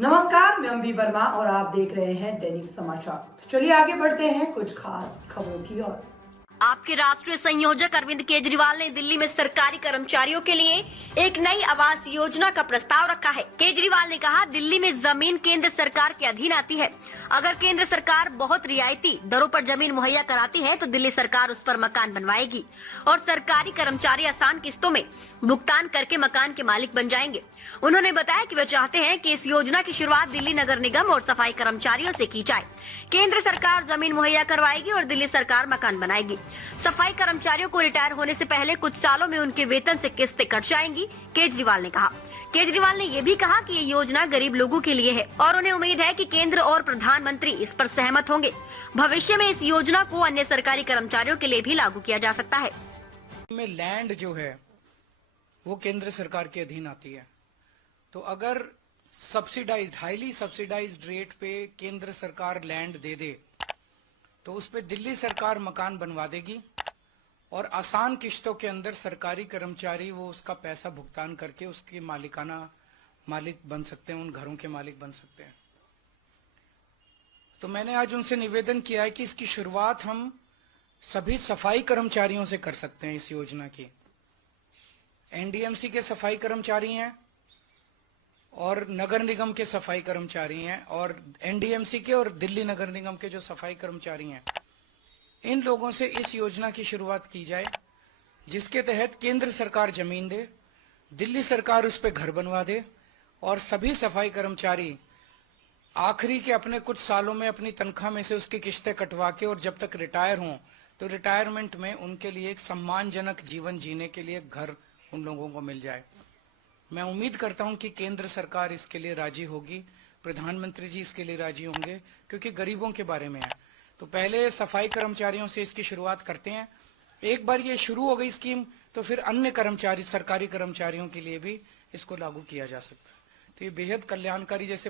नमस्कार, मैं अम्बी वर्मा और आप देख रहे हैं दैनिक समाचार। तो चलिए आगे बढ़ते हैं कुछ खास खबरों की ओर। आपके राष्ट्रीय संयोजक अरविंद केजरीवाल ने दिल्ली में सरकारी कर्मचारियों के लिए एक नई आवास योजना का प्रस्ताव रखा है। केजरीवाल ने कहा, दिल्ली में जमीन केंद्र सरकार के अधीन आती है। अगर केंद्र सरकार बहुत रियायती दरों पर जमीन मुहैया कराती है तो दिल्ली सरकार उस पर मकान बनवाएगी और सरकारी कर्मचारी आसान किस्तों में भुगतान करके मकान के मालिक बन जाएंगे। उन्होंने बताया कि वे चाहते हैं कि इस योजना की शुरुआत दिल्ली नगर निगम और सफाई कर्मचारियों से की जाए। केंद्र सरकार जमीन मुहैया करवाएगी और दिल्ली सरकार मकान बनाएगी। सफाई कर्मचारियों को रिटायर होने से पहले कुछ सालों में उनके वेतन से किस्तें कट जाएंगी, केजरीवाल ने कहा। केजरीवाल ने ये भी कहा कि ये योजना गरीब लोगों के लिए है और उन्हें उम्मीद है कि केंद्र और प्रधानमंत्री इस पर सहमत होंगे। भविष्य में इस योजना को अन्य सरकारी कर्मचारियों के लिए भी लागू किया जा सकता है। में लैंड जो है वो केंद्र सरकार के अधीन आती है, तो अगर सब्सिडाइज्ड हाईली सब्सिडाइज्ड रेट पे केंद्र सरकार लैंड दे दे तो उस पे दिल्ली सरकार मकान बनवा देगी और आसान किश्तों के अंदर सरकारी कर्मचारी वो उसका पैसा भुगतान करके उसके मालिक बन सकते हैं, उन घरों के मालिक बन सकते हैं। तो मैंने आज उनसे निवेदन किया है कि इसकी शुरुआत हम सभी सफाई कर्मचारियों से कर सकते हैं। इस योजना की एनडीएमसी के सफाई कर्मचारी हैं और नगर निगम के सफाई कर्मचारी हैं और एनडीएमसी के और दिल्ली नगर निगम के जो सफाई कर्मचारी हैं, इन लोगों से इस योजना की शुरुआत की जाए जिसके तहत केंद्र सरकार जमीन दे, दिल्ली सरकार उस पर घर बनवा दे और सभी सफाई कर्मचारी आखिरी के अपने कुछ सालों में अपनी तनख्वाह में से उसकी किस्तें कटवा के और जब तक रिटायर हों तो रिटायरमेंट में उनके लिए एक सम्मानजनक जीवन जीने के लिए घर उन लोगों को मिल जाए। मैं उम्मीद करता हूं कि केंद्र सरकार इसके लिए राजी होगी, प्रधानमंत्री जी इसके लिए राजी होंगे, क्योंकि गरीबों के बारे में है। तो पहले सफाई कर्मचारियों से इसकी शुरुआत करते हैं। एक बार ये शुरू हो गई स्कीम तो फिर अन्य कर्मचारी सरकारी कर्मचारियों के लिए भी इसको लागू किया जा सकता है। तो ये बेहद कल्याणकारी, जैसे